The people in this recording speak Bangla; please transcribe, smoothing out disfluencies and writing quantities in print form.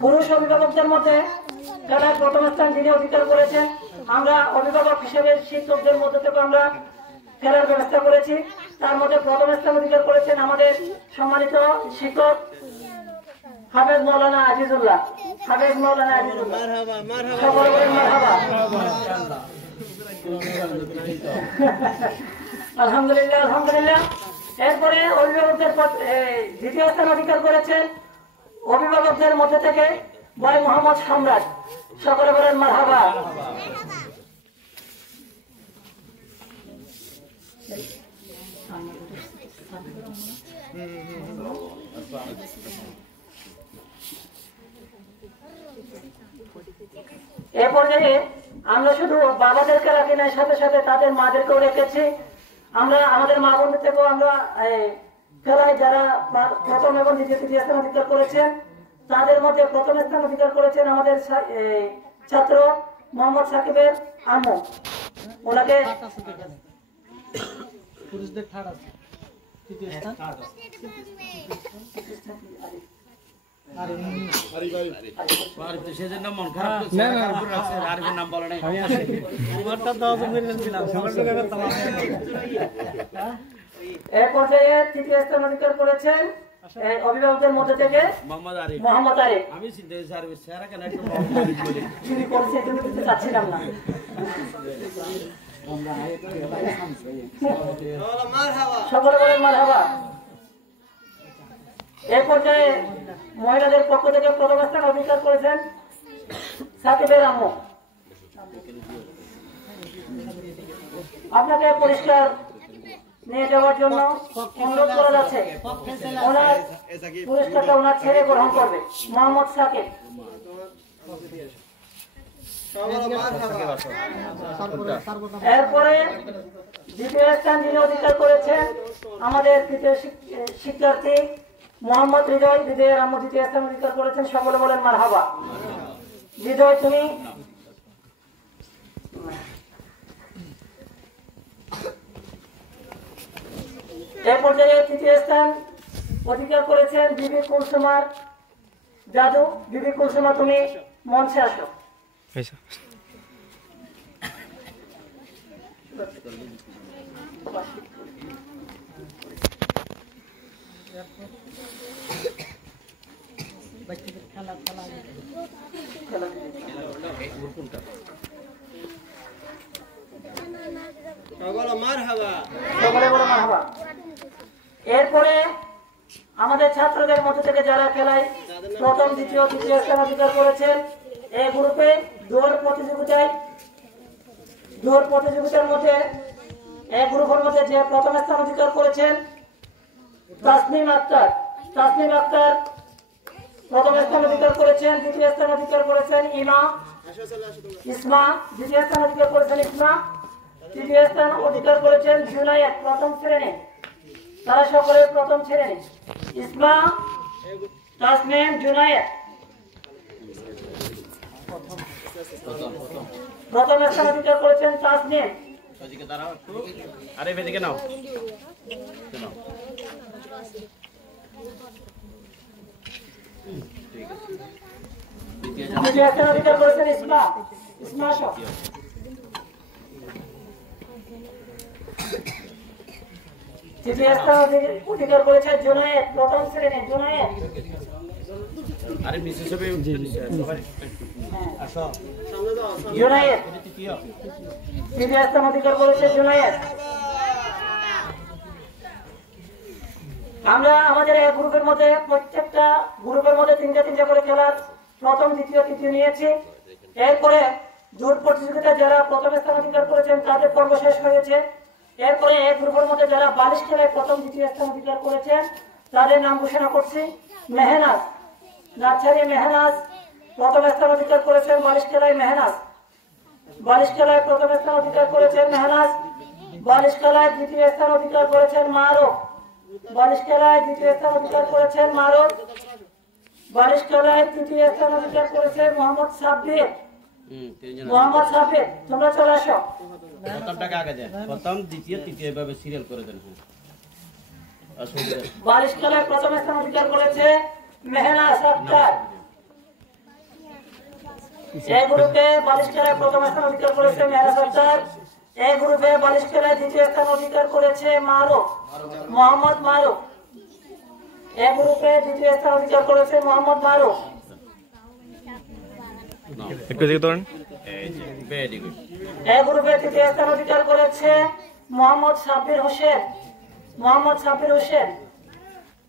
পুরুষ অভিভাবকদের মধ্যে খেলায় প্রথম স্থান যিনি অধিকার করেছেন, আমরা অভিভাবক হিসেবে শিক্ষকদের মধ্যে থেকে আমরা খেলার ব্যবস্থা করেছি। তার মধ্যে প্রথম স্থান অধিকার করেছেন আমাদের সম্মানিত শিক্ষক হাফেজ মৌলানা আজিজুল্লাহ। হাফেজ মৌলানা আজিজুল্লাহ, সকলে বলেন মারহাবা। আলহামদুলিল্লাহ, আলহামদুলিল্লাহ। এরপরে অভিভাবকদের দ্বিতীয় স্থান অধিকার করেছেন অভিভাবকদের মধ্যে থেকে ভাই মোহাম্মদ সম্রাট। সকলে বলেন মারহাবা। এ পর্যায়ে আমরা শুধু বাবাদেরকে রাখি নাই, সাথে সাথে তাদের মাদেরকেও রেখেছি। আমরা আমাদের মা বোনদের থেকেও আমরা খেলায় যারা প্রথম এবং দ্বিতীয় স্থান অধিকার করেছেন, তাদের মধ্যে প্রথম স্থান অধিকার করেছেন আমাদের ছাত্র মোহাম্মদ সাকিবের আম্মু। ওনাকে পুরুষদের থার্ড আছে, তৃতীয় স্থান এ পর্যায়ে তৃতীয় স্থান অধিকার করেছেন অভিভাবকদের মধ্যে থেকে মোহাম্মদ আরিফ। আমি চাচ্ছিলাম না। সকলে বলেন মারহাবা। এই পর্যায়ে মহিলাদের পক্ষ থেকে প্রথম স্থান অধিকার করেছেন সাকিবের আম্মু। আপনাকে পরিষ্কার নিয়ে যাওয়ার জন্য অনুরোধ করা যাচ্ছে। ওনার পুরস্কারটা ওনার ছেলে গ্রহণ করবে, মোহাম্মদ সাকিব। এরপরে দ্বিতীয় স্থান যিনি অধিকার করেছেন আমাদের তৃতীয় শিক্ষার্থী মোহাম্মদ হৃদয়। হৃদয়ের আম্মু দ্বিতীয় স্থান অধিকার করেছেন। সকলে বলেন মারহাবা। হৃদয়, তুমি এই পর্যায়ে তৃতীয় স্থান অধিকার করেছেন বিবি কুলসুমার জাদু। বিবি কুলসুমা, তুমি মঞ্চে আসো। এরপরে আমাদের ছাত্রদের মধ্যে থেকে যারা খেলায় প্রথম দ্বিতীয় তৃতীয় স্থান অধিকার করেছেন, এই গ্রুপে দৌড় প্রতিযোগিতার মধ্যে এই গ্রুপের মধ্যে যে প্রথম স্থান অধিকার করেছেন তাসনিম আক্তার। তাসনিম আক্তার প্রথম স্থান অধিকার করেছেন। দ্বিতীয় স্থান অধিকার করেছেন ইসমা। দ্বিতীয় স্থান অধিকার করেছেন ইসমা। তৃতীয় স্থান অধিকার করেছেন জুনায়েদ, প্রথম শ্রেণী। তারা সকলে প্রথম শ্রেণী। ইসমা, তাসনিম, জুনায়েদ। প্রথম স্থান অধিকার করেছেন তাসনিম। দ্বিতীয় স্থান অধিকার করেছেন ইসমা। ইসমা সব তৃতীয় স্থান অধিকার করেছে জুনায়েদ, প্রথম শ্রেণী। জুনায়েদ, জুনায়েদ তৃতীয় স্থান অধিকার করেছে জুনায়েদ। আমরা আমাদের এই গ্রুপের মধ্যে প্রত্যেকটা গ্রুপের মধ্যে তিনটা করে খেলার প্রথম দ্বিতীয় তৃতীয় নিয়েছি। এরপরে জোর প্রতিযোগিতা যারা প্রথম স্থান অধিকার করেছেন তাদের পর্ব শেষ হয়েছে। এরপরে এক গ্রুপের মধ্যে যারা বালিশ খেলায় প্রথম দ্বিতীয় স্থান অধিকার করেছেন তাদের নাম ঘোষণা করছি। মেহনাজ, নার্সারি মেহনাজ প্রথম স্থান অধিকার করেছেন বালিশ খেলায়। মেহনাজ বালিশ খেলায় প্রথম স্থান অধিকার করেছেন মেহনাজ। বালিশ খেলায় দ্বিতীয় স্থান অধিকার করেছেন মারুফ। বালিশ খেলায় দ্বিতীয় স্থান অধিকার করেছেন মারুফ। বালিশ খেলায় তৃতীয় স্থান অধিকার করেছেন মোহাম্মদ সাব্বির। মোহাম্মদ সাব্বির, তোমরা চলে আসো। প্রথমটাকে আগে যায়, প্রথম দ্বিতীয় তৃতীয় এভাবে সিরিয়াল করে দেন। বালিশ খেলায় প্রথম স্থান অধিকার করেছে মেহনা সরকার। এই গ্রুপে বালিশ খেলায় প্রথম স্থান অধিকার করেছে মেহনা সরকার। এই গ্রুপে বালিশ খেলায় দ্বিতীয় স্থান অধিকার করেছে মোহাম্মদ মারুফ। এই গ্রুপে দ্বিতীয় স্থান অধিকার করেছে মোহাম্মদ মারুফ। এই গ্রুপে তৃতীয় স্থান অধিকার করেছে মোহাম্মদ সাব্বির হোসেন।